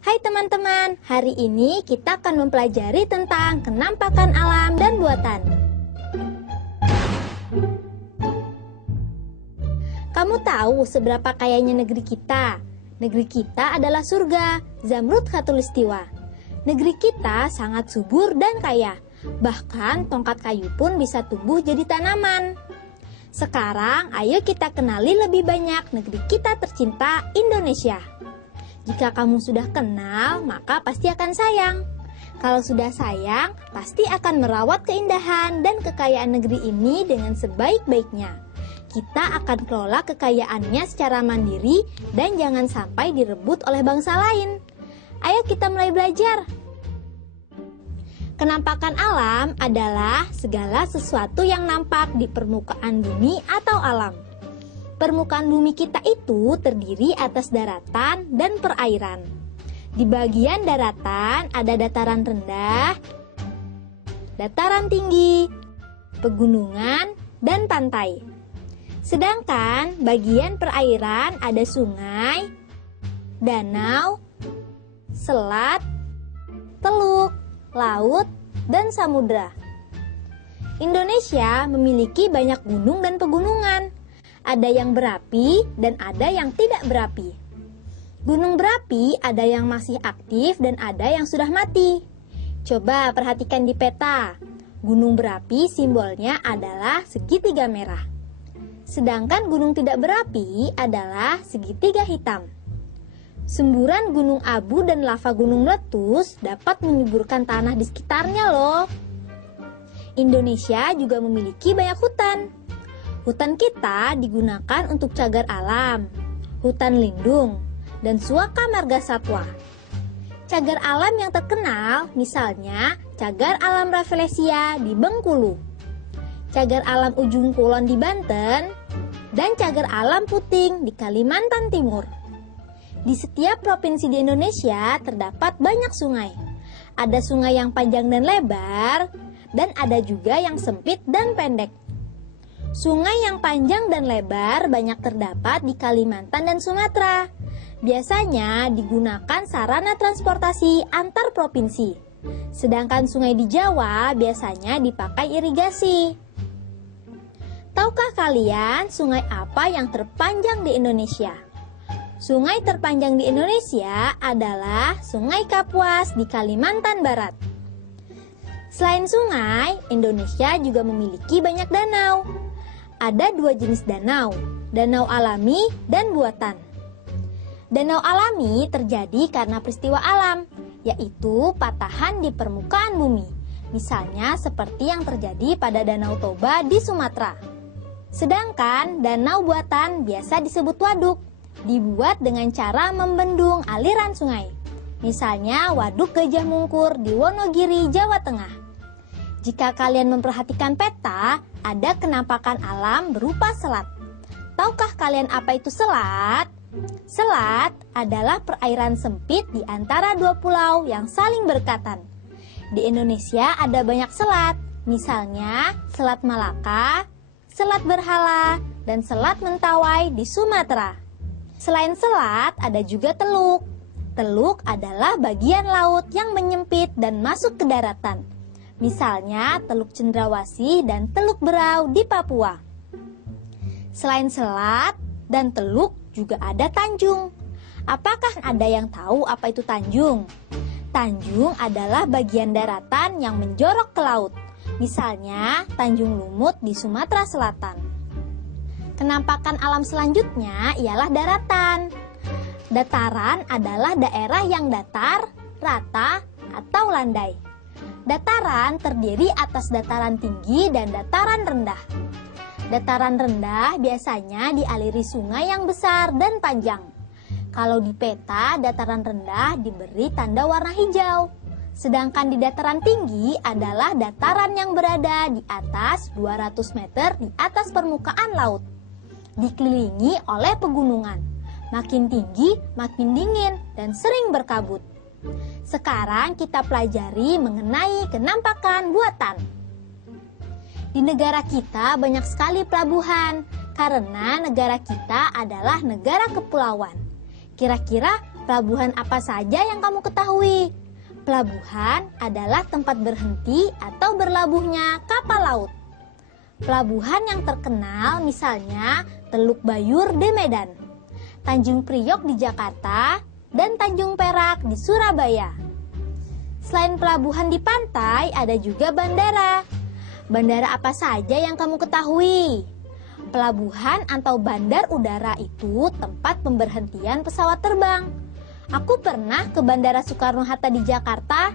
Hai teman-teman, hari ini kita akan mempelajari tentang kenampakan alam dan buatan. Kamu tahu seberapa kayanya negeri kita? Negeri kita adalah surga, Zamrud Khatulistiwa. Negeri kita sangat subur dan kaya, bahkan tongkat kayu pun bisa tumbuh jadi tanaman. Sekarang, ayo kita kenali lebih banyak negeri kita tercinta, Indonesia. Jika kamu sudah kenal, maka pasti akan sayang. Kalau sudah sayang, pasti akan merawat keindahan dan kekayaan negeri ini dengan sebaik-baiknya. Kita akan kelola kekayaannya secara mandiri dan jangan sampai direbut oleh bangsa lain. Ayo kita mulai belajar. Kenampakan alam adalah segala sesuatu yang nampak di permukaan bumi atau alam. Permukaan bumi kita itu terdiri atas daratan dan perairan. Di bagian daratan ada dataran rendah, dataran tinggi, pegunungan, dan pantai. Sedangkan bagian perairan ada sungai, danau, selat, teluk, laut, dan samudra. Indonesia memiliki banyak gunung dan pegunungan. Ada yang berapi dan ada yang tidak berapi. Gunung berapi ada yang masih aktif dan ada yang sudah mati. Coba perhatikan di peta. Gunung berapi simbolnya adalah segitiga merah. Sedangkan gunung tidak berapi adalah segitiga hitam. Semburan gunung abu dan lava gunung meletus dapat menyuburkan tanah di sekitarnya loh. Indonesia juga memiliki banyak hutan. Hutan kita digunakan untuk cagar alam, hutan lindung, dan suaka marga satwa. Cagar alam yang terkenal misalnya cagar alam Rafflesia di Bengkulu, cagar alam Ujung Kulon di Banten, dan cagar alam Puting di Kalimantan Timur. Di setiap provinsi di Indonesia terdapat banyak sungai. Ada sungai yang panjang dan lebar, dan ada juga yang sempit dan pendek. Sungai yang panjang dan lebar banyak terdapat di Kalimantan dan Sumatera. Biasanya digunakan sarana transportasi antar provinsi. Sedangkan sungai di Jawa biasanya dipakai irigasi. Tahukah kalian sungai apa yang terpanjang di Indonesia? Sungai terpanjang di Indonesia adalah Sungai Kapuas di Kalimantan Barat. Selain sungai, Indonesia juga memiliki banyak danau. Ada dua jenis danau, danau alami dan buatan. Danau alami terjadi karena peristiwa alam, yaitu patahan di permukaan bumi. Misalnya seperti yang terjadi pada Danau Toba di Sumatera. Sedangkan danau buatan biasa disebut waduk, dibuat dengan cara membendung aliran sungai. Misalnya Waduk Gajah Mungkur di Wonogiri, Jawa Tengah. Jika kalian memperhatikan peta, ada kenampakan alam berupa selat. Tahukah kalian apa itu selat? Selat adalah perairan sempit di antara dua pulau yang saling berdekatan. Di Indonesia ada banyak selat, misalnya Selat Malaka, Selat Berhala, dan Selat Mentawai di Sumatera. Selain selat, ada juga teluk. Teluk adalah bagian laut yang menyempit dan masuk ke daratan. Misalnya Teluk Cendrawasih dan Teluk Berau di Papua. Selain selat dan teluk juga ada tanjung. Apakah ada yang tahu apa itu tanjung? Tanjung adalah bagian daratan yang menjorok ke laut. Misalnya Tanjung Lumut di Sumatera Selatan. Kenampakan alam selanjutnya ialah daratan. Dataran adalah daerah yang datar, rata, atau landai. Dataran terdiri atas dataran tinggi dan dataran rendah. Dataran rendah biasanya dialiri sungai yang besar dan panjang. Kalau di peta, dataran rendah diberi tanda warna hijau. Sedangkan di dataran tinggi adalah dataran yang berada di atas 200 meter di atas permukaan laut. Dikelilingi oleh pegunungan. Makin tinggi, makin dingin, dan sering berkabut. Sekarang kita pelajari mengenai kenampakan buatan. Di negara kita banyak sekali pelabuhan, karena negara kita adalah negara kepulauan. Kira-kira Pelabuhan apa saja yang kamu ketahui? Pelabuhan adalah tempat berhenti atau berlabuhnya kapal laut. Pelabuhan yang terkenal misalnya Teluk Bayur di Medan, Tanjung Priok di Jakarta, dan Tanjung Perak di Surabaya. Selain pelabuhan di pantai, ada juga bandara. Bandara apa saja yang kamu ketahui? Pelabuhan atau bandar udara itu tempat pemberhentian pesawat terbang. Aku pernah ke Bandara Soekarno-Hatta di Jakarta,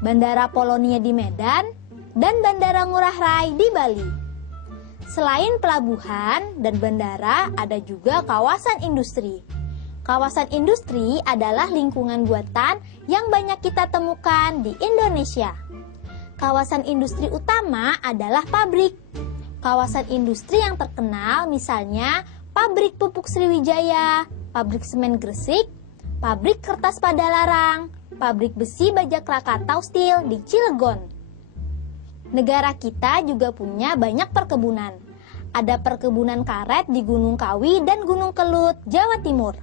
Bandara Polonia di Medan, dan Bandara Ngurah Rai di Bali. Selain pelabuhan dan bandara, ada juga kawasan industri. Kawasan industri adalah lingkungan buatan yang banyak kita temukan di Indonesia. Kawasan industri utama adalah pabrik. Kawasan industri yang terkenal misalnya Pabrik Pupuk Sriwijaya, Pabrik Semen Gresik, Pabrik Kertas Padalarang, Pabrik Besi Baja Krakatau Steel di Cilegon. Negara kita juga punya banyak perkebunan. Ada perkebunan karet di Gunung Kawi dan Gunung Kelut, Jawa Timur.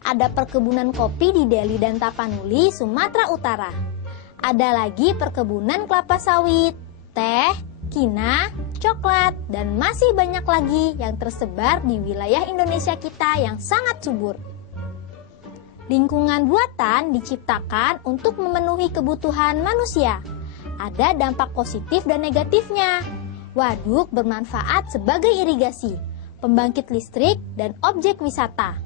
Ada perkebunan kopi di Deli dan Tapanuli, Sumatera Utara. Ada lagi perkebunan kelapa sawit, teh, kina, coklat, dan masih banyak lagi yang tersebar di wilayah Indonesia kita yang sangat subur. Lingkungan buatan diciptakan untuk memenuhi kebutuhan manusia. Ada dampak positif dan negatifnya. Waduk bermanfaat sebagai irigasi, pembangkit listrik, dan objek wisata.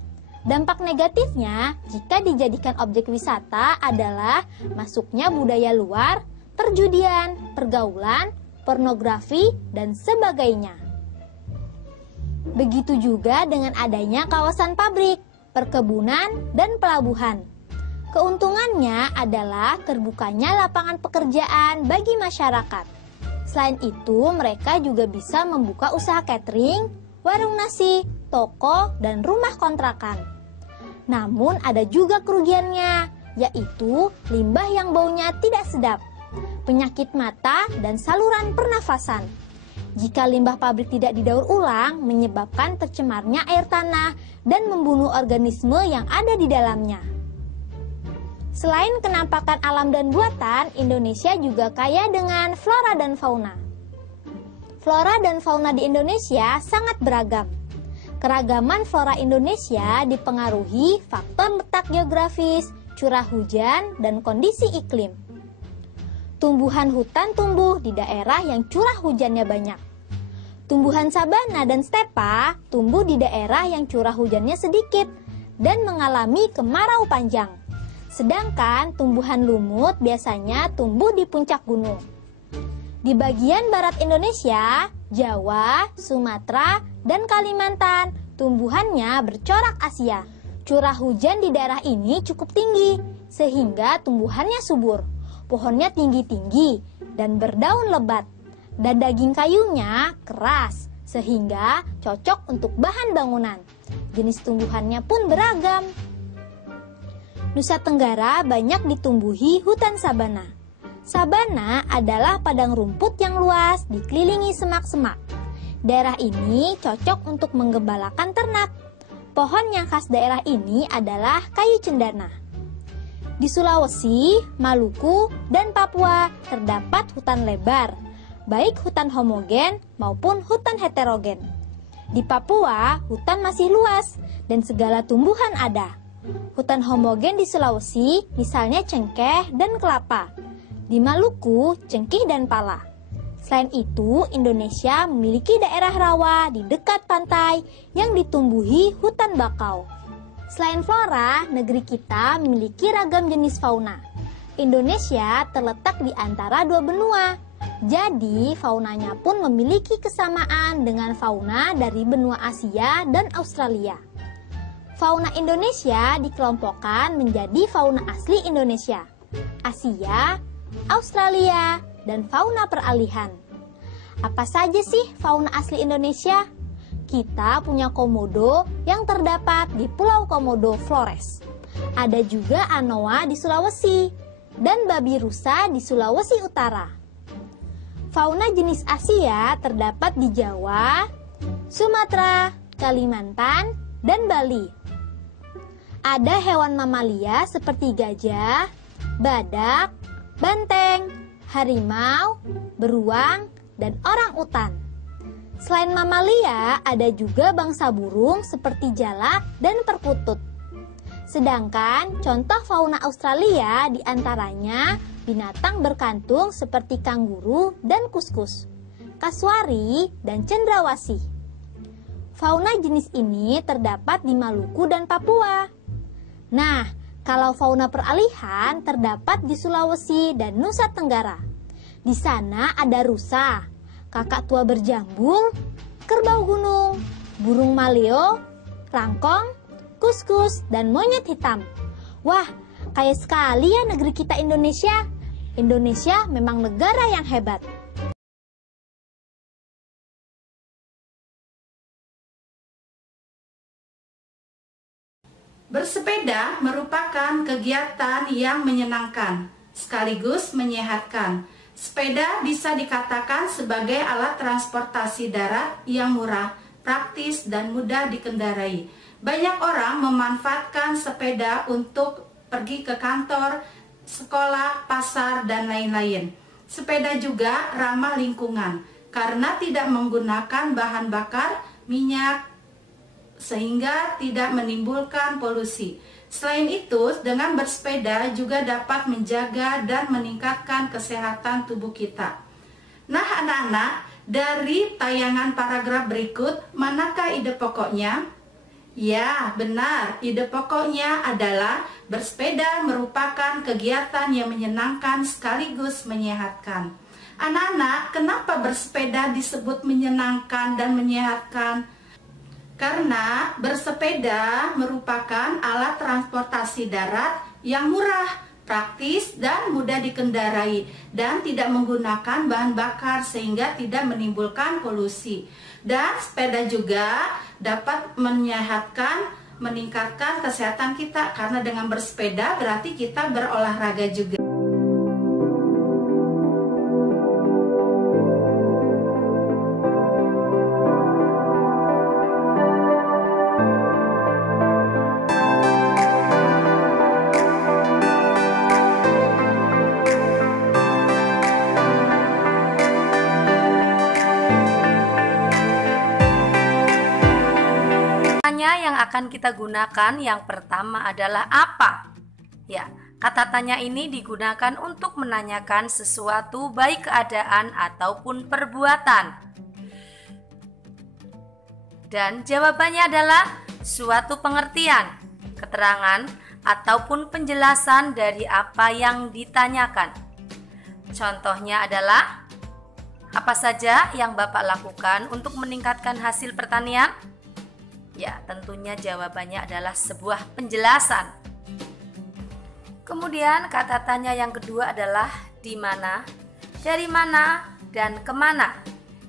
Dampak negatifnya jika dijadikan objek wisata adalah masuknya budaya luar, perjudian, pergaulan, pornografi, dan sebagainya. Begitu juga dengan adanya kawasan pabrik, perkebunan, dan pelabuhan. Keuntungannya adalah terbukanya lapangan pekerjaan bagi masyarakat. Selain itu, mereka juga bisa membuka usaha catering, warung nasi, toko, dan rumah kontrakan. Namun ada juga kerugiannya, yaitu limbah yang baunya tidak sedap, penyakit mata, dan saluran pernafasan. Jika limbah pabrik tidak didaur ulang, menyebabkan tercemarnya air tanah dan membunuh organisme yang ada di dalamnya. Selain kenampakan alam dan buatan, Indonesia juga kaya dengan flora dan fauna. Flora dan fauna di Indonesia sangat beragam. Keragaman flora Indonesia dipengaruhi faktor letak geografis, curah hujan, dan kondisi iklim. Tumbuhan hutan tumbuh di daerah yang curah hujannya banyak. Tumbuhan sabana dan stepa tumbuh di daerah yang curah hujannya sedikit dan mengalami kemarau panjang. Sedangkan tumbuhan lumut biasanya tumbuh di puncak gunung. Di bagian barat Indonesia, Jawa, Sumatera, dan Kalimantan, tumbuhannya bercorak Asia. Curah hujan di daerah ini cukup tinggi, sehingga tumbuhannya subur. Pohonnya tinggi-tinggi dan berdaun lebat, dan daging kayunya keras, sehingga cocok untuk bahan bangunan. Jenis tumbuhannya pun beragam. Nusa Tenggara banyak ditumbuhi hutan sabana. Sabana adalah padang rumput yang luas dikelilingi semak-semak. Daerah ini cocok untuk menggembalakan ternak. Pohon yang khas daerah ini adalah kayu cendana. Di Sulawesi, Maluku, dan Papua terdapat hutan lebar, baik hutan homogen maupun hutan heterogen. Di Papua, hutan masih luas dan segala tumbuhan ada. Hutan homogen di Sulawesi, misalnya cengkeh dan kelapa. Di Maluku, cengkih dan pala. Selain itu, Indonesia memiliki daerah rawa di dekat pantai yang ditumbuhi hutan bakau. Selain flora, negeri kita memiliki ragam jenis fauna. Indonesia terletak di antara dua benua. Jadi, faunanya pun memiliki kesamaan dengan fauna dari benua Asia dan Australia. Fauna Indonesia dikelompokkan menjadi fauna asli Indonesia, Asia, Australia, dan fauna peralihan. Apa saja sih fauna asli Indonesia? Kita punya komodo yang terdapat di Pulau Komodo Flores. Ada juga anoa di Sulawesi dan babi rusa di Sulawesi Utara. Fauna jenis Asia terdapat di Jawa, Sumatera, Kalimantan, dan Bali. Ada hewan mamalia seperti gajah, badak, banteng, harimau, beruang, dan orang-utan. Selain mamalia, ada juga bangsa burung seperti jalak dan perkutut. Sedangkan contoh fauna Australia diantaranya binatang berkantung seperti kanguru dan kuskus, kasuari, dan cendrawasih. Fauna jenis ini terdapat di Maluku dan Papua. Nah, kalau fauna peralihan terdapat di Sulawesi dan Nusa Tenggara. Di sana ada rusa, kakak tua berjambul, kerbau gunung, burung maleo, rangkong, kuskus, dan monyet hitam. Wah, kaya sekali ya negeri kita Indonesia. Indonesia memang negara yang hebat. Bersepeda merupakan kegiatan yang menyenangkan, sekaligus menyehatkan. Sepeda bisa dikatakan sebagai alat transportasi darat yang murah, praktis, dan mudah dikendarai. Banyak orang memanfaatkan sepeda untuk pergi ke kantor, sekolah, pasar, dan lain-lain. Sepeda juga ramah lingkungan karena tidak menggunakan bahan bakar minyak, sehingga tidak menimbulkan polusi. Selain itu, dengan bersepeda juga dapat menjaga dan meningkatkan kesehatan tubuh kita. Nah, anak-anak, dari tayangan paragraf berikut, manakah ide pokoknya? Ya, benar. Ide pokoknya adalah bersepeda merupakan kegiatan yang menyenangkan sekaligus menyehatkan. Anak-anak, kenapa bersepeda disebut menyenangkan dan menyehatkan? Karena bersepeda merupakan alat transportasi darat yang murah, praktis, dan mudah dikendarai, dan tidak menggunakan bahan bakar sehingga tidak menimbulkan polusi. Dan sepeda juga dapat menyehatkan, meningkatkan kesehatan kita, karena dengan bersepeda berarti kita berolahraga juga. Yang akan kita gunakan yang pertama adalah apa? Ya, kata tanya ini digunakan untuk menanyakan sesuatu baik keadaan ataupun perbuatan. Dan jawabannya adalah suatu pengertian, keterangan, ataupun penjelasan dari apa yang ditanyakan. Contohnya adalah, apa saja yang Bapak lakukan untuk meningkatkan hasil pertanian? Ya, tentunya jawabannya adalah sebuah penjelasan. Kemudian kata tanya yang kedua adalah di mana, dari mana, dan kemana.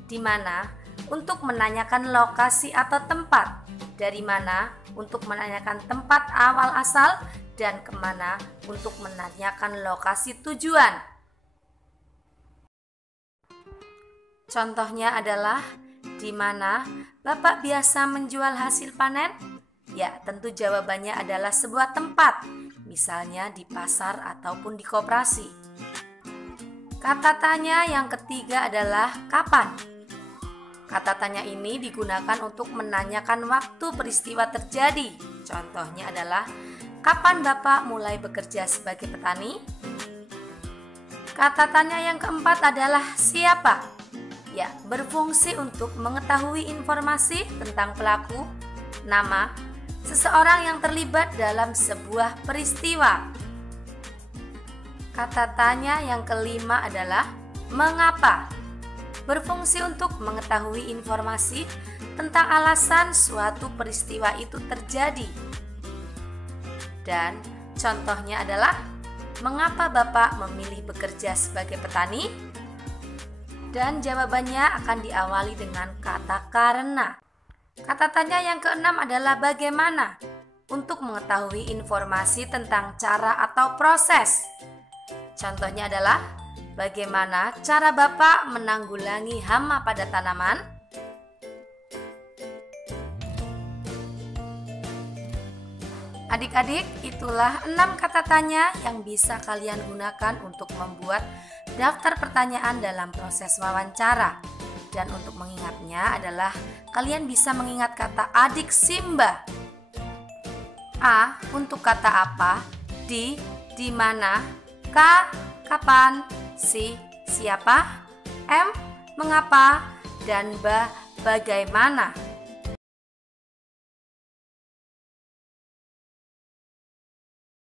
Di mana untuk menanyakan lokasi atau tempat, dari mana untuk menanyakan tempat awal asal, dan kemana untuk menanyakan lokasi tujuan. Contohnya adalah di mana Bapak biasa menjual hasil panen? Ya, tentu jawabannya adalah sebuah tempat, misalnya di pasar ataupun di koperasi. Kata tanya yang ketiga adalah kapan. Kata tanya ini digunakan untuk menanyakan waktu peristiwa terjadi. Contohnya adalah, kapan Bapak mulai bekerja sebagai petani? Kata tanya yang keempat adalah siapa? Ya, berfungsi untuk mengetahui informasi tentang pelaku, nama, seseorang yang terlibat dalam sebuah peristiwa. Kata tanya yang kelima adalah mengapa? Berfungsi untuk mengetahui informasi tentang alasan suatu peristiwa itu terjadi. Dan contohnya adalah, mengapa Bapak memilih bekerja sebagai petani? Dan jawabannya akan diawali dengan kata karena. Kata tanya yang keenam adalah bagaimana, untuk mengetahui informasi tentang cara atau proses. Contohnya adalah, bagaimana cara Bapak menanggulangi hama pada tanaman? Adik-adik, itulah 6 kata tanya yang bisa kalian gunakan untuk membuat daftar pertanyaan dalam proses wawancara. Dan untuk mengingatnya adalah kalian bisa mengingat kata adik Simba. A. Untuk kata apa? Di mana? K. Kapan? C. Siapa? M. Mengapa? Dan B. Bagaimana?